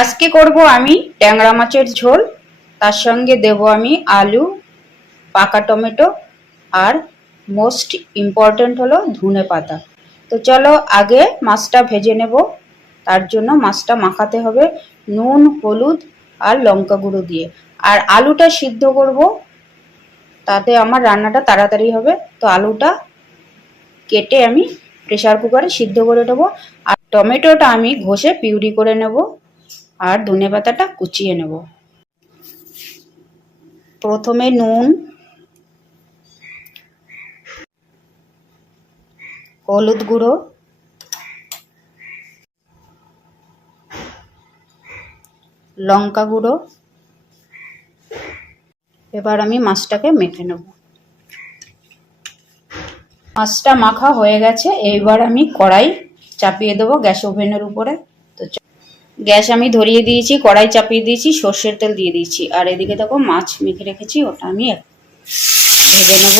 আজকে করব আমি ট্যাংরা মাছের ঝোল, তার সঙ্গে দেব আমি আলু, পাকা টমেটো আর মোস্ট ইম্পর্ট্যান্ট হলো ধনে পাতা। তো চলো আগে মাছটা ভেজে নেব, তার জন্য মাছটা মাখাতে হবে নুন, হলুদ আর লঙ্কা গুঁড়ো দিয়ে। আর আলুটা সিদ্ধ করব, তাতে আমার রান্নাটা তাড়াতাড়ি হবে, তো আলুটা কেটে আমি প্রেসার কুকারে সিদ্ধ করে নেব। আর টমেটোটা আমি ঘষে পিউরি করে নেব। আর ধনে পাতাটা কুচিয়ে নেব। প্রথমে নুন, হলুদ গুঁড়ো, লঙ্কা গুঁড়ো। এবার আমি মাছটাকে মেখে নেব। মাছটা মাখা হয়ে গেছে, এইবার আমি কড়াই চাপিয়ে দেবো গ্যাস ওভেনের উপরে। গ্যাস আমি ধরিয়ে দিয়েছি, কড়াই চাপিয়ে দিয়েছি, সর্ষের তেল দিয়ে দিয়েছি। আর এদিকে দেখো মাছ মেখে রেখেছি, ওটা আমি ভেজে নেব।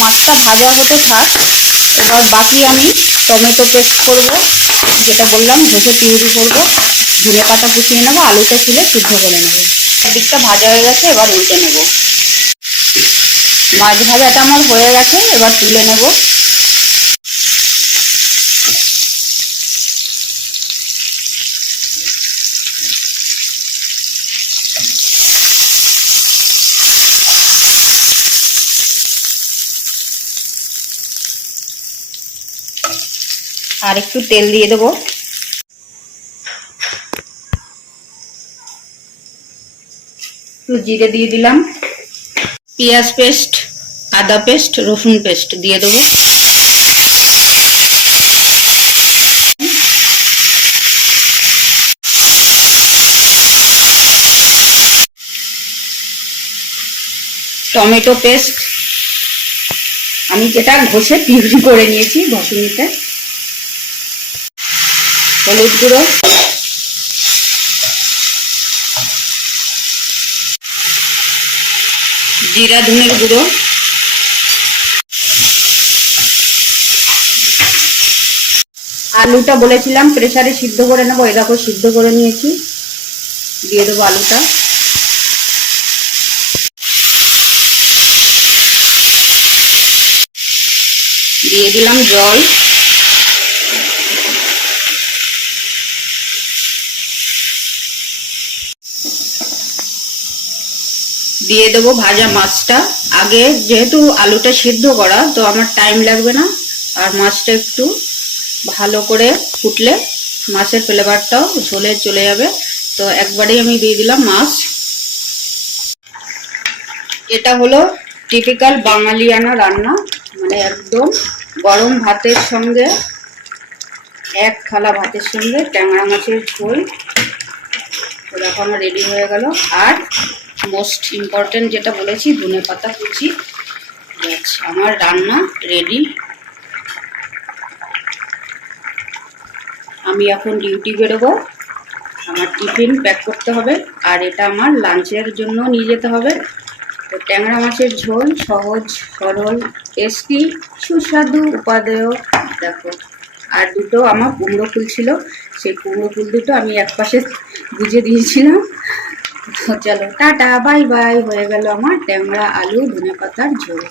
মাছটা ভাজা হতে থাক, এবার বাকি আমি টমেটো পেস্ট করব, যেটা বললাম ঘষে পিউরি করব। ধনে পাতা কুচিয়ে নেব, আলুটা ছিলে সিদ্ধ করে নেব। দিকটা ভাজা হয়ে গেছে, এবার উল্টে নেব। মাছ ভাজাটা আমার হয়ে গেছে, এবার তুলে নেব। আর একটু তেল দিয়ে দেবো। একটু জিরে দিয়ে দিলাম। পেঁয়াজ পেস্ট, আদা পেস্ট, রসুন পেস্ট দিয়ে দেবো। Tomato paste. আমি যেটা ঘষে পিউরি করে নিয়েছি ঘষুনিতে হলুদ গুঁড়ো। জিরা, ধনের গুঁড়ো। আলুটা বলেছিলাম, প্রেসারে সিদ্ধ করে নেব। দেখো, সিদ্ধ করে নিয়েছি। দিয়ে দেবো আলুটা। দিয়ে দিলাম জল। দিয়ে দেবো ভাজা মাছটা। আগে যেহেতু আলুটা সিদ্ধ করা, তো আমার টাইম লাগবে না। আর মাছটা একটু ভালো করে ফুটলে মাছের ফ্লেভারটাও ঝোলে চলে যাবে। তো একবারেই আমি দিয়ে দিলাম মাছ। এটা হলো টিপিক্যাল বাঙালিয়ানা রান্না। মানে একদম গরম ভাতের সঙ্গে, এক থালা ভাতের সঙ্গে ট্যাংরা মাছের ঝোল। দেখো আমার রেডি হয়ে গেল। আর মোস্ট ইম্পর্টেন্ট যেটা বলেছি, ধনে পাতা কুচি। আমার রান্না রেডি আমি এখন ডিউটি বেরোবো। আমার টিফিন প্যাক করতে হবে। আর এটা আমার লাঞ্চের জন্য নিয়ে যেতে হবে। তো ট্যাংরা মাছের ঝোল, সহজ, সরল টেস্টি সুস্বাদু, উপাদেয়। দেখো, আর দুটো আমার কুমড়ো ফুল ছিল। সেই কুমড়ো ফুল দুটো আমি এক পাশে গুজে দিয়েছিলাম। চলো টাটা বাই বাই হয়ে গেল আমার ট্যাংরা আলু ধনে পাতার ঝোল।